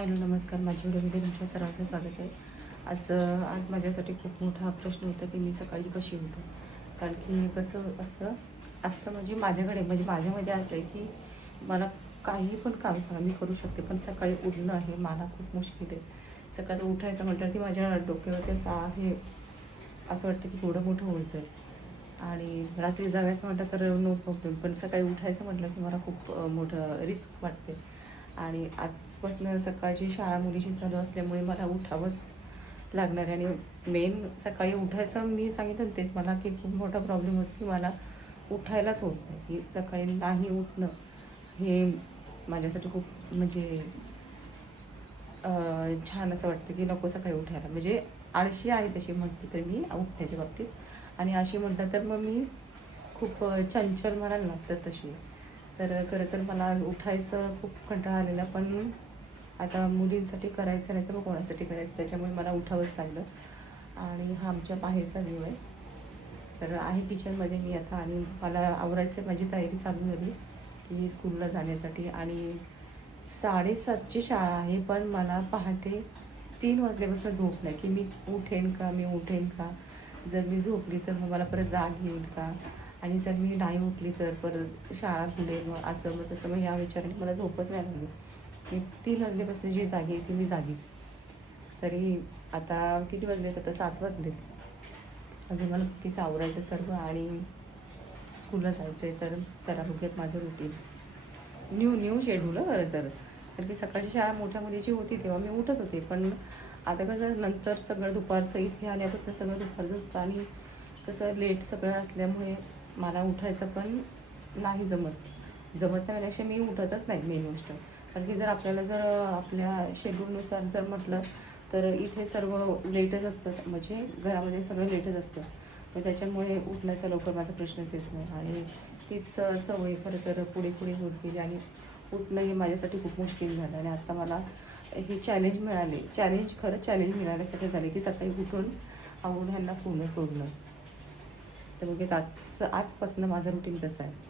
Hello नमस्कार, माझ्या व्हिडिओमध्ये तुमच्या सर्वांचं स्वागत आहे. आज माझ्यासाठी खूप मोठा प्रश्न होता की मी सकाळी कशी उठू. कारण की कसं असतं म्हणजे माझ्याकडे म्हणजे माझ्यामध्ये असं आहे की मला काही पण काम सांगा मी करू शकते, पण सकाळी उठणं हे मला खूप मुश्किल आहे. सकाळचं उठायचं म्हटलं की माझ्या डोक्यावरती असं वाटतं की थोडं मोठं होऊच आहे. आणि रात्री जागायचं म्हटलं तर नो प्रॉब्लेम, पण सकाळी उठायचं म्हटलं की मला खूप मोठं रिस्क वाटते. आणि आजपासून सकाळची शाळा मुलीची चालू असल्यामुळे मला उठावंच लागणार आहे. आणि मेन सकाळी उठायचं मी सांगितलं तेच मला की खूप मोठा प्रॉब्लेम होतो की मला उठायलाच होत नाही, की सकाळी नाही उठणं हे माझ्यासाठी खूप म्हणजे छान असं वाटतं की नको सकाळी उठायला. म्हणजे आळशी आहे तशी म्हटली तर मी उठण्याच्या बाबतीत, आणि अशी म्हटलं तर मग मी खूप चंचल म्हणायला लागतं तशी. तर खरं तर मला उठायचं खूप कंटाळा आलेला, पण आता मुलींसाठी करायचं नाही तर मग कोणासाठी करायचं, त्याच्यामुळे मला उठावंच लागलं. आणि हा आमच्या बाहेरचा व्ह्यू आहे. तर आहे किचनमध्ये मी आता, आणि मला आवरायचं माझी तयारी चालू झाली की स्कूलला जाण्यासाठी. आणि 7:30ची शाळा आहे, पण मला पहाटे 3 वाजल्यापासून झोप नाही की मी उठेन का. जर मी झोपली तर मग मला परत जाग येईल का, आणि जर मी नाही उठली तर परत शाळा खुलेल मग असं मग तसं. मग या विचाराने मला झोपच नाही लागली. मी 3 वाजल्यापासून जी जागी आहे ती मी जागीच. तरी आता किती वाजलेत, आता 7 वाजलेत. अजून मला तिचं आवरायचं सर्व आणि स्कूलला जायचं आहे. तर चला बघूयात माझं रुटीन. न्यू शेड्यूल खरं तर. कारण की सकाळची शाळा मोठ्या मुलीची होती तेव्हा मी उठत होते, पण आता कसं नंतर सगळं दुपारचं इथे आल्यापासून सगळं दुपारचं होतं, आणि कसं लेट सगळं असल्यामुळे मला उठायचं पण नाही जमत त्यापेक्षा मी उठतच नाही मेन गोष्ट. कारण की जर आपल्या शेड्यूलनुसार जर म्हटलं तर इथे सर्व लेटच असतं, म्हणजे घरामध्ये सगळं लेटच असतं. तर त्याच्यामुळे उठण्याचा लवकर माझा प्रश्नच येत नाही. आणि तीच सवय खरं तर पुढे पुढे होत गेली, आणि उठणं हे माझ्यासाठी खूप मुश्किल झालं. आणि आता मला हे खरंच चॅलेंज मिळाल्यासारखे झाले की सकाळी उठून आवरून ह्यांना स्कूलला सोडणं. तर बघित आजपासून माझं रुटीन कसं आहे.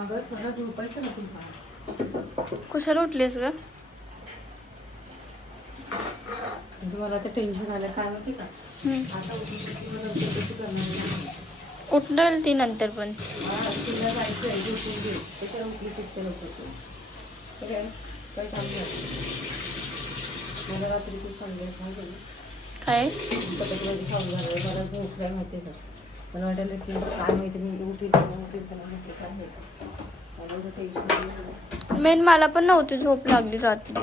अगं सगळं झोपायचं ना तुला. कशाला उठलीस ग? मला आता टेन्शन आलं काय माहिती का. आता उठणार ती नंतर पण. स्कूलला जायचं आहे, झोपून घे त्याच्यावर उठली तिथे नको काय काय काम नाही. मला रात्री तू सांगितलं काय पटकन खाऊन झालं मला झोप नाही माहिती का. मला वाटायला की काय माहिती मी उठील का म्हटलं काय माहिती. मला एवढं टेन्शन. मेन मला पण नव्हती झोप लागली रात्री.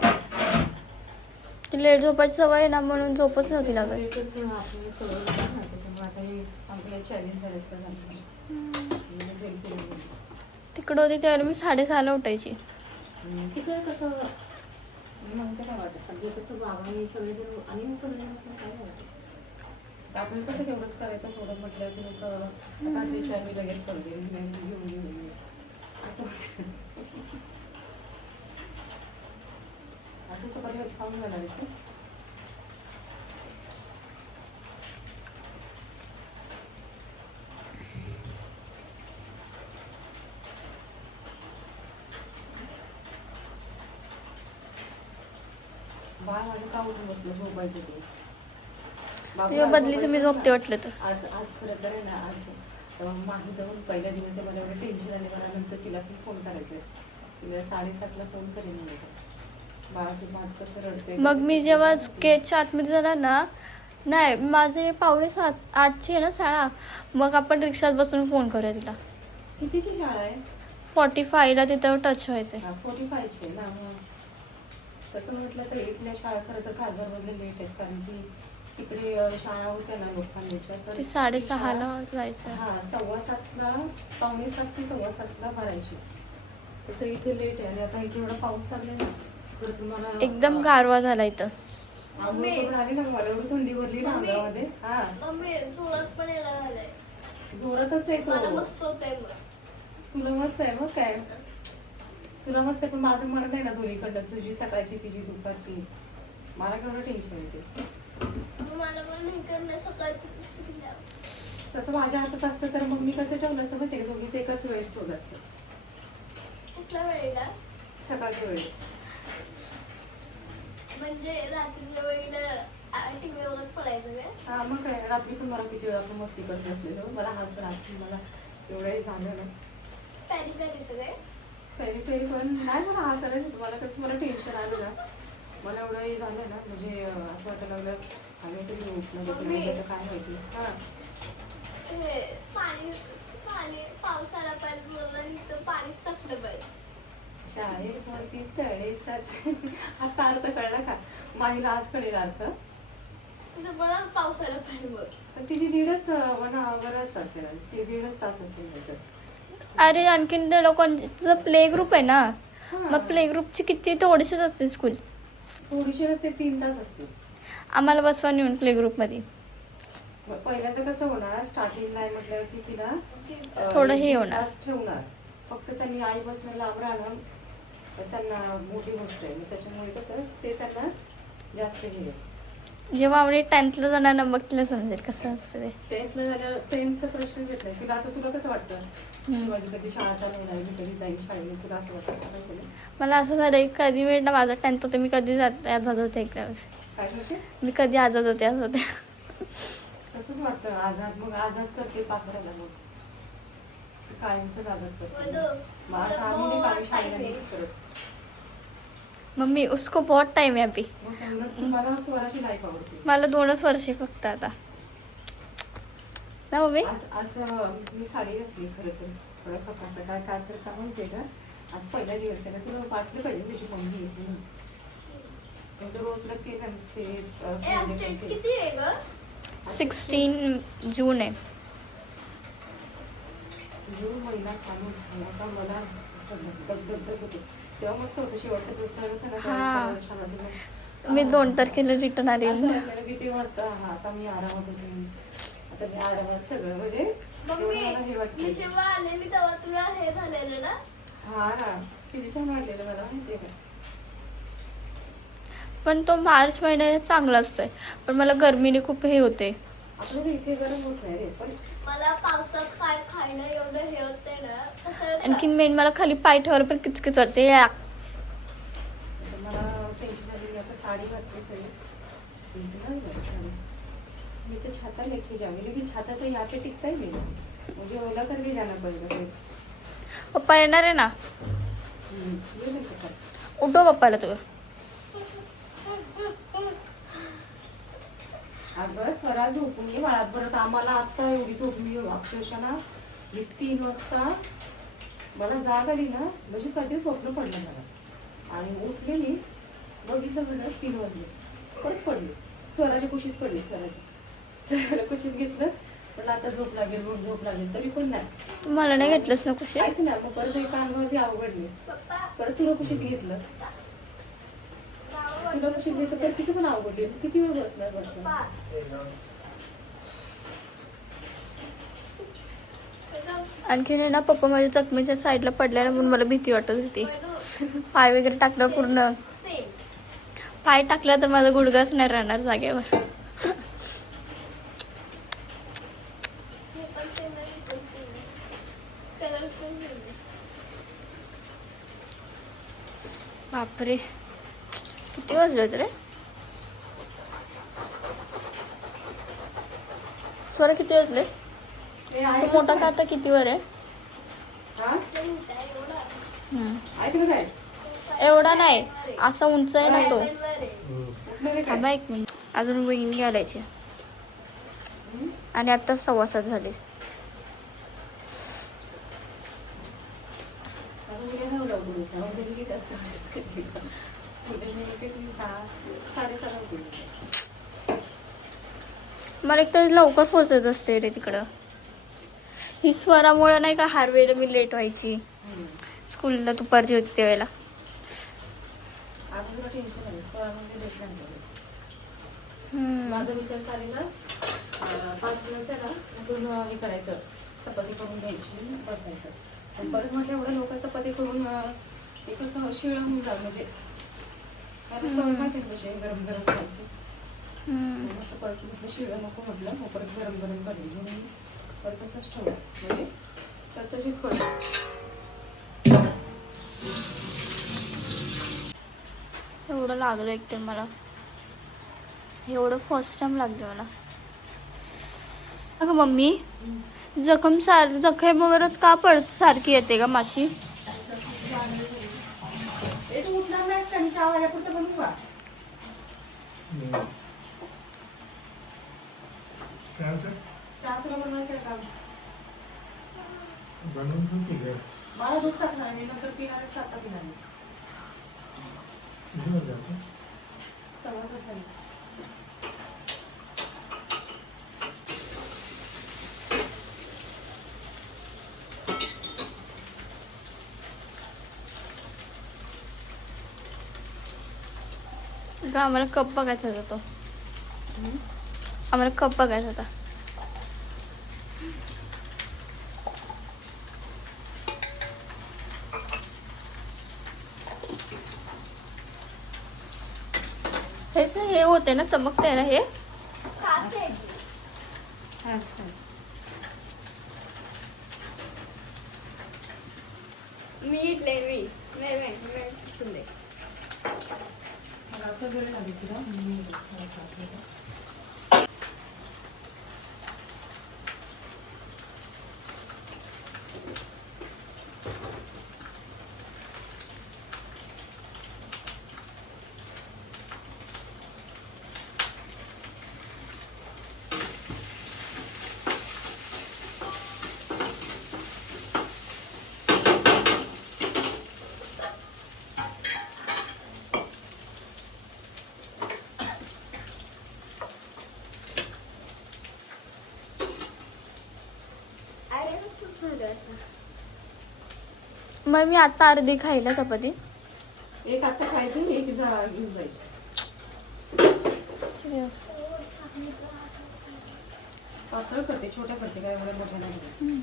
ती लेट झोपायची सवय आहे ना, म्हणून झोपच नव्हती लागत. लेटच आपली सवय होती ना, त्याच्यामुळे आता हे आपल्याला चॅलेंज झालं तिकडं होती त्यावेळेला मी 6:30ला उठायची. तिकडे कसं म्हणते काय वाटत म्हणजे कसं बाबांनी सगळेजण आणि सगळेजण असं काय वाटत आपल्याला कसं तेवढंच करायचं थोडं म्हटलं की लोक असं विचार मी लगेच करते घेऊन असं वाटतं. आता चपाती भाजी खाऊन जाणार आहेस का? बाळ माझं का उठून बसलं झोपायचं ते. तुझ्या बदलीचं मी झोपते वाटलं तर. आज खरं तर आहे ना, आज मागे जाऊन पहिल्या दिवस मला एवढं टेन्शन आले. मला नंतर तिला पण फोन करायचं आहे, तिला 7:30ला फोन करेन मी. बाळा तू माझं कसं रडते. मग मी जेव्हा गेटच्या आतमध्ये झाला ना, नाही माझे 7:45 आहे ना शाळा, मग आपण रिक्षात बसून फोन करूया तिला. कितीची शाळा आहे? 45ला तिथं टच व्हायचंय. 45ची ना. तसं म्हटलं तर इथल्या शाळा खरं तर खासदारमधले लेट आहेत, कारण की तिकडे शाळा होत्या ना लोकमान्याच्या, तर ती 6:30ला जायचं. हा 6:15ला, 6:45 ते 7:15ला भरायची. तसं इथे लेट आहे. आणि आता इथे एवढा पाऊस लागला ना, तर तुम्हाला एकदम गारवा झाला इथं. आंघोळ करून आली ना, मला एवढी थंडी भरली ना अंगामध्ये. हा जोरात पण यायला झालंय. जोरातच आहे तो. मस्त होतंय मग. तुला मस्त आहे मग काय, तुला मस्त आहे. पण माझं मरण आहे ना दोन्हीकडनं, तुझी सकाळची तिची दुपारची. मला केवढं टेन्शन येते. मला पण नाही करणार सकाळची. तसं माझ्या हातात असतं तर मग मी कसं ठेवलं असतं माहिती का, दोघीच एकाच वेळेस ठेवलं असतं. कुठल्या वेळेला? सकाळच्या वेळी. म्हणजे रात्रीच्या वेळेला टीव्ही वगैरे पडायचं काय? हा मग काय, रात्री पण मला किती वेळा आपण मस्ती करत असलेलो. मला हसून मला एवढंही झालं ना. पॅरी पॅरीचं काय? पेरी पेरी पण नाही, मला हसायला येतं. मला कसं, मला टेन्शन आलं ना, मला एवढंही झालं ना, म्हणजे असं वाटायला लागलं आम्ही तरी उठलं तर काय माहिती. हा पाणी पावसाला पाहिजे, पाणी साचलं पाहिजे. शाळेवरती तळे आता अर्थ कळला का? माहीला आज कळेल अर्थ. पावसाला पाहिजे बघ. पण तिची 1.5 असेल, ती 1.5 तास असेल त्याच्यात. अरे आणखीन त्या लोकांचं प्ले ग्रुप आहे ना, मग प्ले ग्रुपची किती थोडीशीच असते स्कूल. थोडीशी असते, 3 तास असते. आम्हाला बसवा नेऊन प्ले ग्रुप मध्ये. पहिल्यांदा कसं होणार, स्टार्टिंगला म्हटलं की तिला थोडं हे होणार, तास ठेवणार. फक्त त्यांनी आई बसणं लांब राहणं त्यांना मोठी गोष्ट आहे. त्याच्यामुळे कसं ते त्यांना जास्त घेईल. जेव्हा आम्ही 10th जाणार ना, मग तिला समजेल कसं असतं ते. 10th झाल्यावर 10th प्रश्न घेतलाय तिला. आता तुला कसं वाटतं, शिवाजी कधी शाळा चालू होणार, मी कधी जाईल शाळेत, तुला असं वाटतं? मला असं झालं कधी वेळ ना, माझा 10th होते, मी कधी आजाद होते. एक वेळेस काय म्हणते, मी कधी आजाद होते असं होते. तसंच वाटतं. आझाद, मग आझाद करते पाखराला, मग कायमच आझाद करते. मग आता आम्ही नाही कायम शाळेला मिस करत. मम्मी उसको बहुत टाइम है अभी. मला स्वराची लाईफ आवडते. मला 2च वर्षे फक्त आता ना मम्मी. आज मी साडी घातली खरं तर. थोडा सकाळ काय करता माहितीये का, आज पहिला दिवस आहे ना, तुला वाटलं पाहिजे तुझी मम्मी येते म्हणून. रोज लगते ना ते 16 जून आहे. जून महिना चालू झाला का, मला दगदग होते. तेव्हा मस्त होतं, शेवटचं पेपर होतं ना, मी 2 तारखेला रिटर्न आले. किती मस्त. हा आता मी आरामात होते, आता मी आरामात सगळं, म्हणजे मला हे वाटतं. जेव्हा आलेली तेव्हा तुला हे झालेलं ना. हा ना, किती छान वाटलेलं मला माहितीये का. पण तो मार्च महिन्यात चांगला असतोय, पण मला गरमीने खूप हे होते. आपल्याला इथे गरम होत नाही रे, पण मला पावसात काय खाणं एवढं हे होतंय ना. आणखीन मेन मला खाली पाय ठेवायला पण किचकिच वाटते. मला टेन्शन आली. आता साडी घातली तरी मी तो छाता लेके जाऊंगी, लेकिन छाता तो यहाँ पे टिकता ही नहीं, मुझे ओला करके जाना पड़ेगा फिर. पप्पा येणार आहे ना. ये नहीं पता. उठव पप्पाला तू. अगं स्वरा झोपून घे बाळा. परत आम्हाला आता एवढी झोप मी अक्षरशः ना, 3 वाजता मला जाग आली ना, म्हणजे कधी स्वप्न पडलं मला. आणि उठले मी, बघितलं घडलं 3 वाजले, परत पडले. स्वराच्या कुशीत पडले. स्वराला कुशीत घेतलं, पण आता झोप लागेल, मग झोप लागेल, तरी पण नाही. मला नाही घेतलंस ना कुशी. ऐक ना, मग परत एका अंगावरती अवघडले. परत तुला कुशीत घेतलं, तुला कुशीत घेतलं, तर किती पण अवघडली. किती वेळ बसणार. आणखीन आहे ना, पप्पा माझ्या जखमेच्या साईडला पडल्याने म्हणून मला भीती वाटत होती. पाय वगैरे टाकलं, पूर्ण पाय टाकला तर माझा गुडघाच नाही राहणार जागेवर. बापरे, किती वाजले रे स्वरा, किती वाजले. तो मोठा खाता किती वर आहे. ऐकलं काय, एवढा नाही, असा उंच आहे ना तो. थांबा एक मिनिट, अजून वहिनी घालायची. आणि आता 6:15 झाले. मला एक तर लवकर पोहोचत असते रे तिकडं. ही स्वरामुळे नाही का हर वेळेला मी लेट व्हायची. स्कूलला दुपारची होती त्यावेळेला. माझा विचार चालेल 5 मिनिट ना कुठून हे करायचं, चपाती करून घ्यायची बसायचं. पण परत म्हटलं एवढं लोक चपाती करून ते कसं शिळ होऊन जाईल, म्हणजे त्याला सवय माहिती कशी गरम गरम खायची. परत म्हटलं शिळ नको, म्हटलं परत गरम गरम करेल म्हणून परत तसंच ठेवलं, म्हणजे तर तशीच पडली. एवढं लागलं एकतर मला, एवढं फर्स्ट टाइम लागलं मला. अगं मम्मी, जखमेवरच का पडत सारखी येते का माशी? मला दूध टाकणार, मी नंतर पिणारच, आता पिणारच. सगळं आम्हाला कप बघायचा होता तो. आम्हाला कप बघायचा होता. हेच हे होते ना, चमकते ना हे. मी इथले मग मी आता अर्धी खायला चपाती. एक आता खायची, एक घेऊन जायची. पातळ करते, छोट्या करते, काय एवढ्या मोठ्या नाही.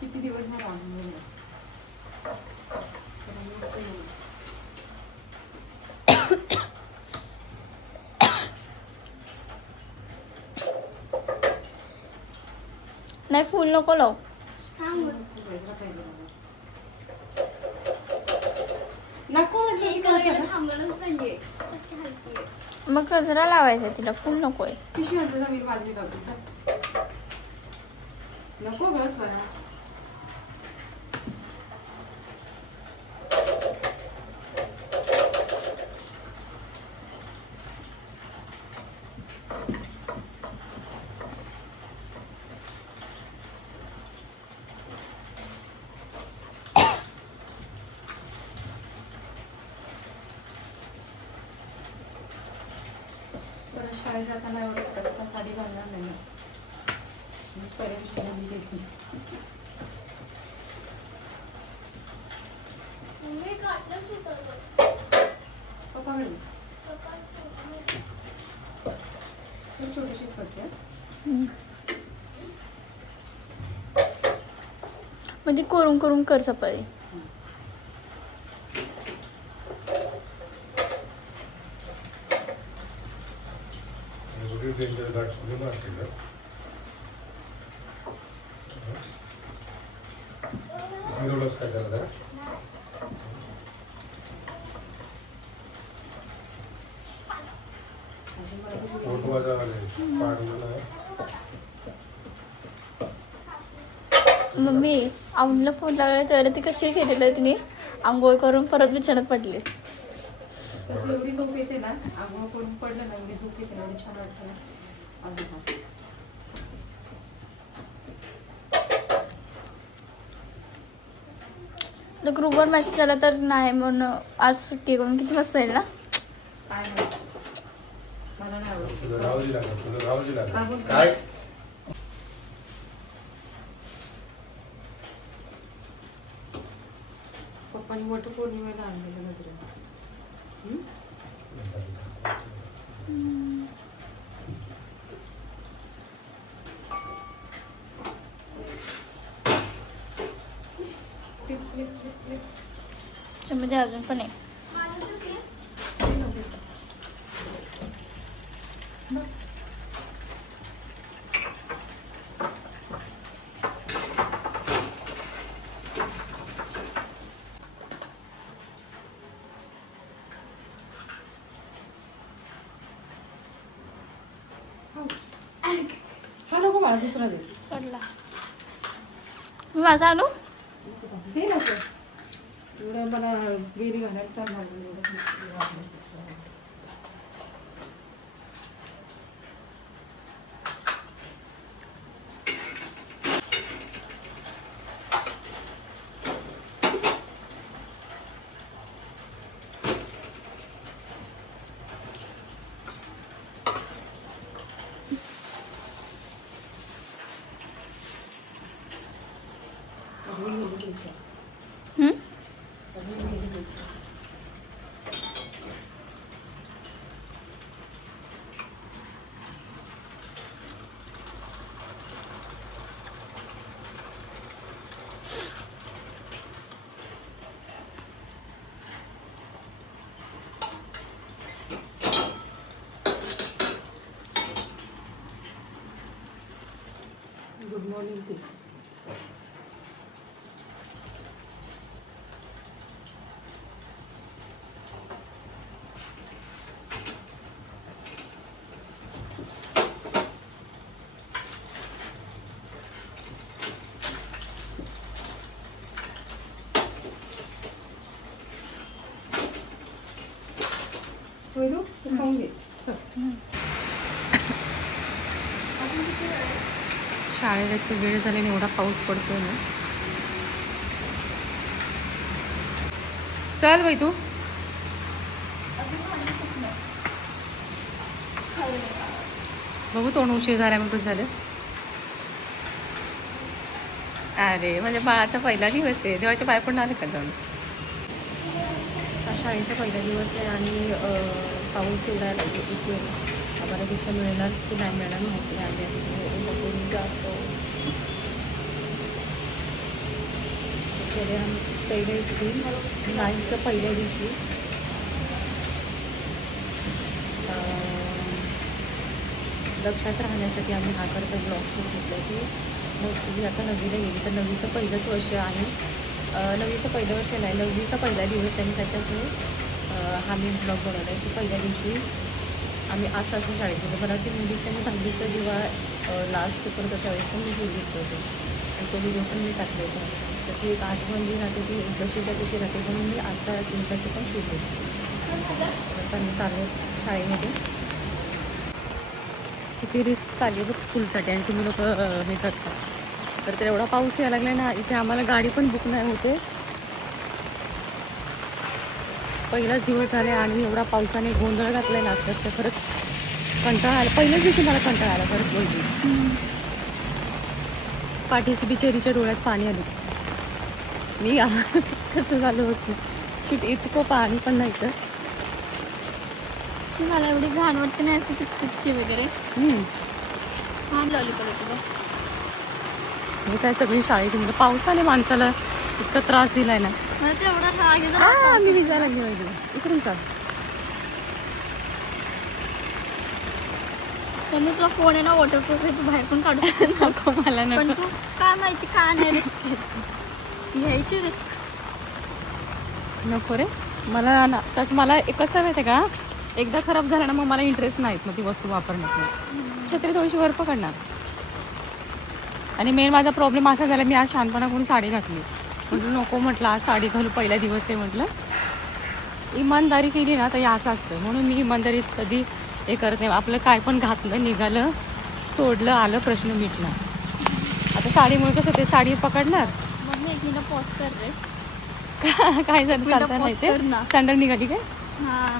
किती दिवस झाला नाही, फुल नको लाव. नको मग गजरा लावायचा तिला, फुल नकोय. पिशवी नवीन बाजरी नको बस बरा. शाळेत जाताना एवढं साडी घालणार नाही. म्हणजे करून करून कर चपाती. मम्मी आऊनला फोन लागला त्यावेळेला ती कशी केलेलं तिने आंघोळ करून परत बिछाण्यात पडले. तसं एवढी झोप येते ना, आंघोळ करून पडलं ना एवढी झोप येते ना, एवढी छान वाटतं ना. अजून तर ग्रुपवर मेसेज आला तर नाही म्हणून आज सुट्टी करून किती मस्त येईल ना. काय नाही, मला नाही आवडत. पप्पानी वटपौर्णिमेला आणलेलं नजरे. त्याच्यामध्ये अजून पण आहे. हा नको मला दुसरा दे. पडला मी माझा आणू. दे नको एवढं मला बेरी घालायला टाइम लागला एवढं. Good morning tea. पहिलं ते खाऊन घे. शाळेला इतकी वेळ झाली एवढा पाऊस पडतोय ना. चल बाई तू. बघू तोंड उशीर झाला मग कसं झालं. अरे माझ्या बाळाचा पहिला दिवस आहे. देवाच्या पाय पण आले का जाऊन. शाळेचा पहिला दिवस आहे आणि पाऊस एवढा लागतो इथे. आम्हाला दिशा मिळणार की नाही मिळणार माहिती नाही. आम्ही जातो पहिल्या दिवशी नाईनच्या पहिल्या दिवशी लक्षात राहण्यासाठी आम्ही हा करता ब्लॉग शूट घेतला की मग तुम्ही आता नववीला गेली तर नववीचं पहिलंच वर्ष आहे. नववीचं पहिलं वर्ष नाही, नववीचा पहिला दिवस आहे. त्याच्यात हा मी ब्लॉग बनवला आहे की पहिल्या दिवशी आम्ही असं शाळेत गेलो. मराठी मुलीच्या आणि दहावीचा जेव्हा लास्ट पेपर होता त्यावेळेस पण मी घेऊन घेतलं होतं आणि तो व्हिडिओ पण मी टाकला होता. तर ती एक आठवण जी राहते ती दशीच्या दिवशी राहते म्हणून मी आजच्या दिवसाचं पण शूट घेतलं. तर मी चालू शाळेमध्ये किती रिस्क चालली बघ स्कूलसाठी आणि तुम्ही लोक हे करतात. तर ते एवढा पाऊस यायला लागला ना इथे आम्हाला गाडी पण बुक नाही होते. पहिलाच दिवस झाले आणि एवढा पावसाने गोंधळ घातला आहे ना अक्षरशः खरंच कंटाळा आला. पहिल्याच दिवशी मला कंटाळा आला खरंच बोलते. पाठीची बिचारीच्या डोळ्यात पाणी आलं. मी कसं झालं होतं शीट इतकं पाणी पण नाही तर मला एवढी घाण वाटते नाही अशी किचकिचशी वगैरे. छान लावली पडे तुला हे काय सगळी शाळेची मुलं. पावसाने माणसाला इतका त्रास दिलाय ना. मला तेवढा राग येतो. मी विजायला लागली इकडून चाल. त्यांनीचा फोन आहे ना वॉटरप्रूफ आहे, तू बाहेर पण काढू शकतेस. नको मला पण नको. तू काय माहिती काय नाही रिस्क घ्यायची रिस्क नको रे मला ना. तसं मला कसं माहिती का, एकदा खराब झालं ना मग मला इंटरेस्ट नाहीत मग ती वस्तू वापरण्यात. छत्री थोडीशी वर पकडणार. आणि मेन माझा प्रॉब्लेम असा झाला, मी आज शहाणपणा करून साडी घातली. म्हटलं नको, म्हटलं आज साडी घालू, पहिला दिवस आहे म्हटलं. इमानदारी केली ना तर हे असं असतं. म्हणून मी इमानदारीत कधी हे करत नाही. आपलं काय पण घातलं, निघालं, सोडलं, आलं, प्रश्न मिटला. आता साडीमुळे कसं ते साडी पकडणार. मग मी एक मिनिट पॉज कर रे. काय झालं, चालता नाही ते कर ना. सँडल निघाली काय. हा